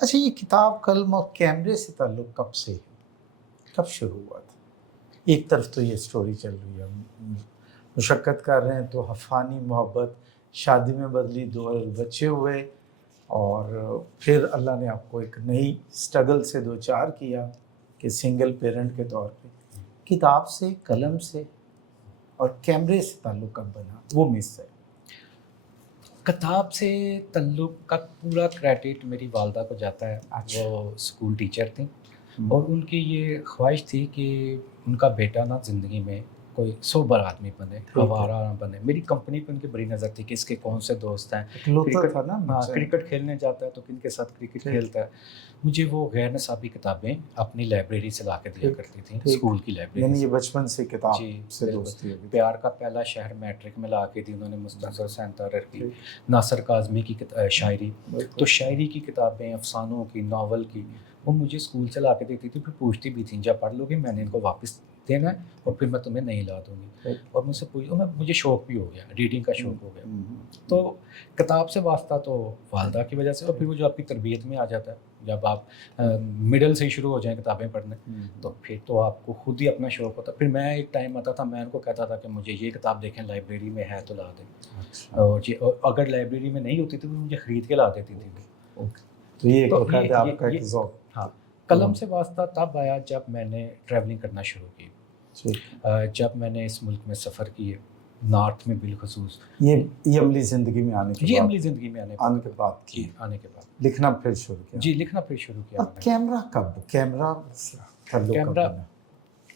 اچھا، یہ کتاب قلم اور کیمرے سے تعلق کب سے ہے، کب شروع ہوا تھا؟ ایک طرف تو یہ سٹوری چل رہی ہے، مشقت کر رہے ہیں تو حفانی محبت شادی میں بدلی، 2 بچے ہوئے، اور پھر اللہ نے آپ کو ایک نئی سٹرگل سے دوچار کیا کہ سنگل پیرنٹ کے طور پہ کتاب سے، قلم سے اور کیمرے سے تعلق کب بنا، وہ مس ہے؟ کتاب سے تعلق کا پورا کریڈٹ میری والدہ کو جاتا ہے. اچھا. وہ اسکول ٹیچر تھیں اور ان کی یہ خواہش تھی کہ ان کا بیٹا نا زندگی میں کوئی سوبر آدمی بنے، آوارہ نہ بنے. میری کمپنی پہ ان کی بڑی نظر تھی کہ اس کے کون سے دوست ہیں. کرکٹ کھیلنے جاتا ہے تو کن کے ساتھ کرکٹ کھیلتا ہے. مجھے وہ غیر نصابی کتابیں اپنی لائبریری سے لا کے دیا کرتی تھیں، اسکول کی لائبریری. یعنی یہ بچپن سے کتاب سے دوستی ہوگی. پیار کا پہلا شہر میٹرک میں لا کے دی انہوں نے، مستنصر حسین طاہر کی، ناصر کاظمی کی شاعری. تو شاعری کی کتابیں، افسانوں کی، ناول کی، وہ مجھے اسکول سے لا کے دیتی تھی. پھر پوچھتی بھی تھیں جب پڑھ لو گے میں نے ان کو واپس دینا ہے اور پھر میں تمہیں نہیں لا دوں گی. اور مجھ سے مجھے شوق بھی ہو گیا، ریڈنگ کا شوق ہو گیا. تو کتاب سے واسطہ تو والدہ کی وجہ سے، اور پھر وہ جو آپ کی تربیت میں آ جاتا ہے، جب آپ مڈل سے ہی شروع ہو جائیں کتابیں پڑھنے تو پھر تو آپ کو خود ہی اپنا شوق ہوتا ہے. پھر میں ایک ٹائم آتا تھا میں ان کو کہتا تھا کہ مجھے یہ کتاب دیکھیں لائبریری میں ہے تو لا دیں. اور اگر لائبریری میں نہیں ہوتی تھی تو مجھے خرید کے لا دیتی تھی. تو یہ آپ کا ایک ذوق. ہاں، قلم سے واسطہ تب آیا جب میں نے ٹریولنگ کرنا شروع کی. جب میں نے اس ملک میں سفر کیے، نارتھ میں بالخصوص. یہ عملی زندگی میں آنے کے بعد، یہ عملی زندگی میں آنے کے بعد آنے کے بعد لکھنا پھر شروع کیا. جی، لکھنا پھر شروع کیا. کیمرہ کب، کیمرہ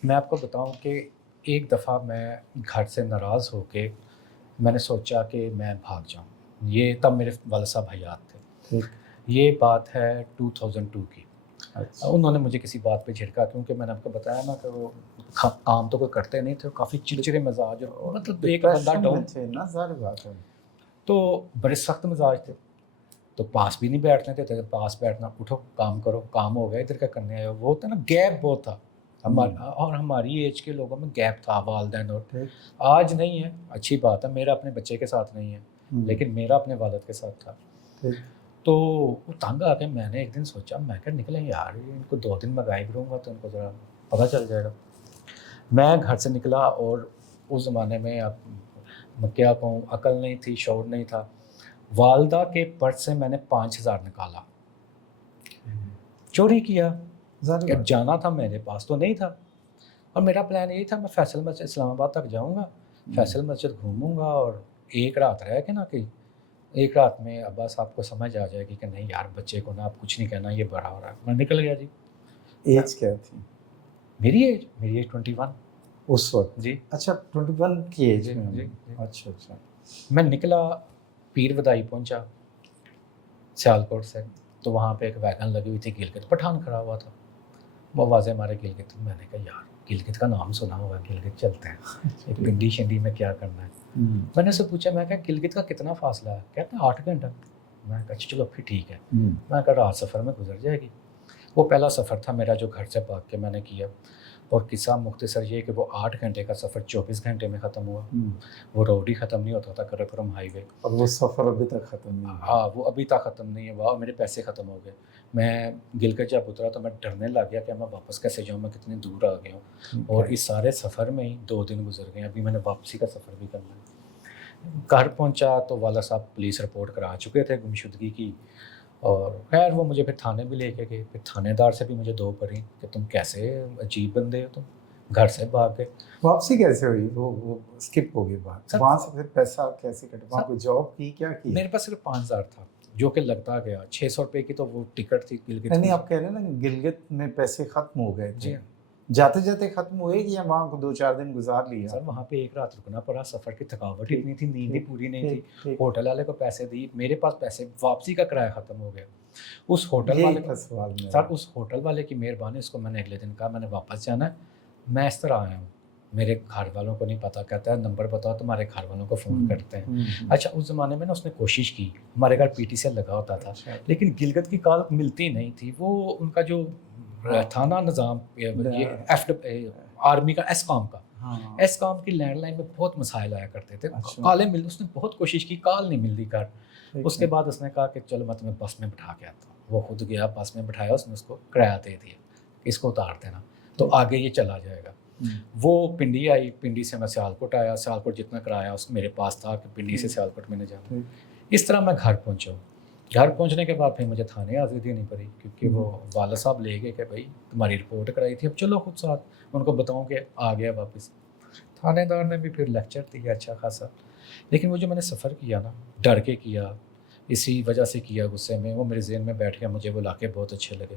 میں آپ کو بتاؤں کہ ایک دفعہ میں گھر سے ناراض ہو کے میں نے سوچا کہ میں بھاگ جاؤں. یہ تب میرے والد صاحب حیات تھے. یہ بات ہے 2002 کی. انہوں نے مجھے کسی بات پہ جھڑکا، کیونکہ میں نے آپ کو بتایا نا کہ وہ کام تو کوئی کرتے نہیں تھے، کافی چڑچڑے مزاج، مطلب ایک بندہ ڈاؤن تھے نا، ظاہر بات ہے. تو بڑے سخت مزاج تھے، تو پاس بھی نہیں بیٹھنے تھے. پاس بیٹھنا، اٹھو کام کرو، کام ہو گیا، ادھر کیا کرنے آئے ہو. وہ ہوتا ہے نا، گیپ بہت تھا اور ہماری ایج کے لوگوں میں گیپ تھا والدین. اور آج نہیں ہے، اچھی بات ہے، میرا اپنے بچے کے ساتھ نہیں ہے لیکن میرا اپنے والد کے ساتھ تھا. تو وہ تنگ آ کے میں نے ایک دن سوچا میں کہ نکلیں یار، ان کو 2 دن میں غائب رہوں گا تو ان کو ذرا پتہ چل جائے گا. میں گھر سے نکلا اور اس زمانے میں اب میں کیا کہوں، عقل نہیں تھی، شعور نہیں تھا. والدہ کے پرس سے میں نے 5000 نکالا، چوری کیا. جب جانا تھا میرے پاس تو نہیں تھا، اور میرا پلان یہی تھا میں فیصل مسجد اسلام آباد تک جاؤں گا، فیصل مسجد گھوموں گا اور ایک رات رہ کے نا، کہ ایک رات میں ابا صاحب کو سمجھ آ جائے گی کہ نہیں یار بچے کو نا آپ کچھ نہیں کہنا، یہ بڑا ہو رہا ہے. میں نکل گیا جی. ایج کیا تھی؟ میری ایج 21 اس وقت. جی اچھا، 21 کی ایج میں. جی. اچھا. میں نکلا، پیر ودائی پہنچا سیالکوٹ سے. تو وہاں پہ ایک ویگن لگی ہوئی تھی، گلگت پٹھان کھڑا ہوا تھا. وہ آوازیں مارے گلگت. میں نے کہا یار گلگت کا نام سنا ہوگا، گلگت چلتے ہیں، پنڈی شنڈی میں کیا کرنا ہے. میں نے اسے پوچھا، میں کہا گلگت کا کتنا فاصلہ ہے؟ کہتے ہیں 8 گھنٹہ. میں کہا چلو پھر ٹھیک ہے. میں کہا رات سفر میں گزر جائے گی. وہ پہلا سفر تھا میرا جو گھر سے بھاگ کے میں نے کیا. اور قصہ مختصر یہ کہ وہ 8 گھنٹے کا سفر 24 گھنٹے میں ختم ہوا. وہ روڈ ہی ختم نہیں ہوتا تھا، کرکرم ہائی وے. اور وہ سفر ابھی تک ختم نہیں ہوا. ہاں، وہ ابھی تک ختم نہیں ہوا. میرے پیسے ختم ہو گئے. میں گلگت جب اترا تو میں ڈرنے لگ گیا کہ میں واپس کیسے جاؤں، میں کتنی دور آ گیا ہوں. اور اس سارے سفر میں ہی 2 دن گزر گئے. ابھی میں نے واپسی کا سفر بھی کرنا ہے. گھر پہنچا تو والد صاحب پولیس رپورٹ کرا چکے تھے گمشدگی کی. اور خیر وہ مجھے پھر تھانے بھی لے کے گئے. پھر تھانے دار سے بھی مجھے 2 پڑھی کہ تم کیسے عجیب بندے ہو، تم گھر سے بھاگ گئے. واپسی کیسے ہوئی؟ وہ اسکپ ہو گئی بات. وہاں سے پھر پیسہ کیسے کٹا؟ وہاں کوئی جاب کی، کیا کی؟ میرے پاس صرف 5000 تھا جو کہ لگتا گیا. 600 روپے کی تو وہ ٹکٹ تھی گلگت. نہیں، آپ کہہ رہے ہیں نا گلگت میں پیسے ختم ہو گئے تھے. جاتے جاتے ختم ہوئے گی یا وہاں کو 2-4 دن گزار لیا؟ سر وہاں پہ ایک رات رکنا پڑا. سفر کی تھکاوٹ اتنی تھی، نیند بھی پوری نہیں تھی. ہوٹل والے کو پیسے دی، میرے پاس پیسے، واپسی کا کرایہ ختم ہو گیا. اس ہوٹل والے کو سر، اس ہوٹل والے کی مہربانی، اس کو میں نے اگلے دن کہا میں نے واپس جانا ہے، میں اس طرح آیا ہوں، میرے گھر والوں کو نہیں پتا. کہتا ہے نمبر بتاؤ، تمہارے گھر والوں کو فون کرتے ہیں. اچھا، اس زمانے میں نا اس نے کوشش کی، ہمارے گھر پی ٹی سی لگا ہوتا تھا لیکن گلگت کی کال ملتی نہیں تھی. وہ ان کا جو تھا نا نظام، آرمی کا، ایس کام کی لینڈ لائن میں بہت مسائل آیا کرتے تھے. کالیں مل، اس نے بہت کوشش کی، کال نہیں ملتی گھر. اس کے بعد اس نے کہا کہ چلو میں تمہیں بس میں بٹھا کے آتا ہوں. وہ خود گیا بس میں بٹھایا, اس نے اس کو کرایہ دے دیا, اس کو اتار دینا تو آگے یہ چلا جائے گا. وہ پنڈی آئی, پنڈی سے میں سیالکوٹ آیا, سیالکوٹ جتنا کرایہ اس میرے پاس تھا کہ پنڈی سے سیالکوٹ میں نے جانا. اس طرح میں گھر پہنچا ہوں. گھر پہنچنے کے بعد پھر مجھے تھانے حاضری دینی پڑی, کیونکہ وہ والد صاحب لے گئے کہ بھائی تمہاری رپورٹ کرائی تھی, اب چلو خود ساتھ, ان کو بتاؤں کہ آ گیا واپس. تھانے دار نے بھی پھر لیکچر دیا اچھا خاصا, لیکن وہ جو میں نے سفر کیا نا, ڈر کے کیا, اسی وجہ سے کیا غصے میں, وہ میرے ذہن میں بیٹھ گیا, مجھے وہ علاقے بہت اچھے لگے.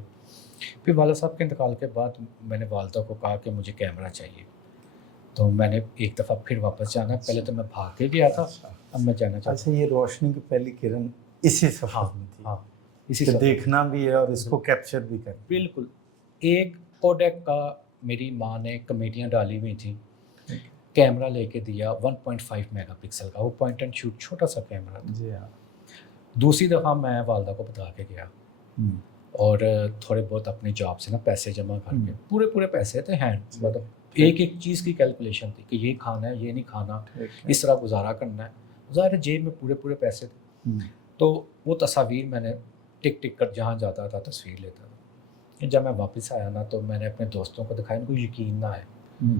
پھر والد صاحب کے انتقال کے بعد میں نے والدہ کو کہا کہ مجھے کیمرہ چاہیے, تو میں نے ایک دفعہ پھر واپس جانا. پہلے تو میں بھاگ کے گیا تھا, اب میں جانا چاہتا اچھا, یہ روشنی کی پہلی کرن اسی سفر میں تھی. ہاں, اسی کہ سفر. دیکھنا بھی ہے اور اس کو کیپچر بھی کرنا. بالکل. ایک کوڈیک کا میری ماں نے کمیٹیاں ڈالی ہوئی تھیں, کیمرہ لے کے دیا 1.5 میگا پکسل کا, وہ پوائنٹ اینڈ شوٹ چھوٹا سا کیمرہ تھا. جی ہاں. دوسری دفعہ میں والدہ کو بتا کے گیا اور تھوڑے بہت اپنی جاب سے نا پیسے جمع کر کے, پورے پیسے تھے ہینڈ, مطلب ایک ایک چیز کی کیلکولیشن تھی کہ یہ کھانا ہے, یہ نہیں کھانا, اس طرح گزارا کرنا ہے. ظاہر جیب میں پورے پیسے تھے. تو وہ تصاویر میں نے ٹک ٹک کر جہاں جاتا تھا تصویر لیتا تھا. جب میں واپس آیا نا تو میں نے اپنے دوستوں کو دکھایا, ان کو یقین نہ آئے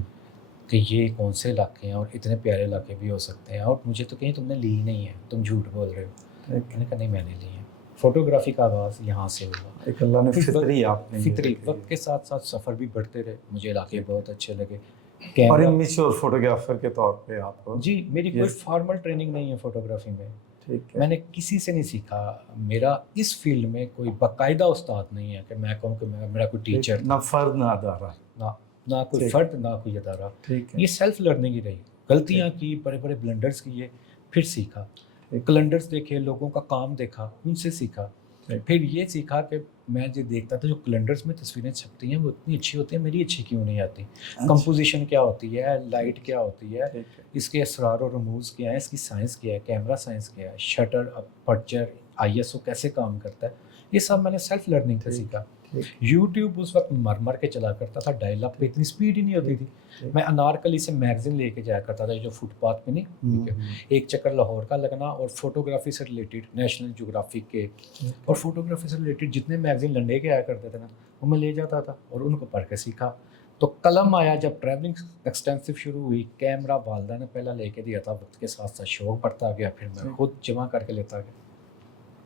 کہ یہ کون سے علاقے ہیں اور اتنے پیارے علاقے بھی ہو سکتے ہیں, اور مجھے تو کہیں تم نے لی ہی نہیں ہے, تم جھوٹ بول رہے ہو. میں نے کہا نہیں, میں نے لی ہے. فوٹوگرافی کا آغاز یہاں سے ہوا. ایک اللہ نے فطری آپ نے فطری وقت کے ساتھ ساتھ سفر بھی بڑھتے رہے, مجھے علاقے بہت اچھے لگے. اور امیچور فوٹوگرافر کے طور پہ آپ کو. جی, میری کوئی فارمل ٹریننگ نہیں ہے فوٹوگرافی میں, ٹھیک ہے. میں نے کسی سے نہیں سیکھا. میرا اس فیلڈ میں کوئی باقاعدہ استاد نہیں ہے کہ میں کہوں کہ میرا کوئی ٹیچر, نہ فرد نہ ادارہ, نہ کوئی فرد نہ کوئی ادارہ. ٹھیک ہے. یہ سیلف لرننگ ہی رہی. غلطیاں کی, بڑے بلنڈرز کیے, پھر سیکھا. کیلنڈرز دیکھے, لوگوں کا کام دیکھا, ان سے سیکھا. پھر یہ سیکھا کہ میں جو دیکھتا تھا جو کیلنڈرز میں تصویریں چھپتی ہیں وہ اتنی اچھی ہوتی ہیں, میری اچھی کیوں نہیں آتی. کمپوزیشن کیا ہوتی ہے, لائٹ کیا ہوتی ہے, اس کے اسرار و رموز کیا ہیں, اس کی سائنس کیا ہے, کیمرہ سائنس کیا ہے, شٹر اپرچر ISO کیسے کام کرتا ہے, یہ سب میں نے سیلف لرننگ سے سیکھا. یوٹیوب اس وقت مر کے چلا کرتا تھا, ڈائل اپ پہ اتنی سپیڈ ہی نہیں ہوتی تھی. میں انارکلی سے میگزین لے کے جایا کرتا تھا, جو فٹ پاتھ پہ نہیں, ایک چکر لاہور کا لگنا, اور فوٹوگرافی سے ریلیٹڈ نیشنل جغرافک کے اور فوٹوگرافی سے ریلیٹڈ جتنے میگزین لنڈے کے آیا کرتے تھے نا, وہ میں لے جاتا تھا اور ان کو پڑھ کے سیکھا. تو قلم آیا جب ٹریولنگ ایکسٹینسو شروع ہوئی. کیمرہ والدہ نے پہلا لے کے دیا تھا, وقت کے ساتھ ساتھ شوق بڑھتا گیا, پھر میں خود جمع کر کے لیتا گیا.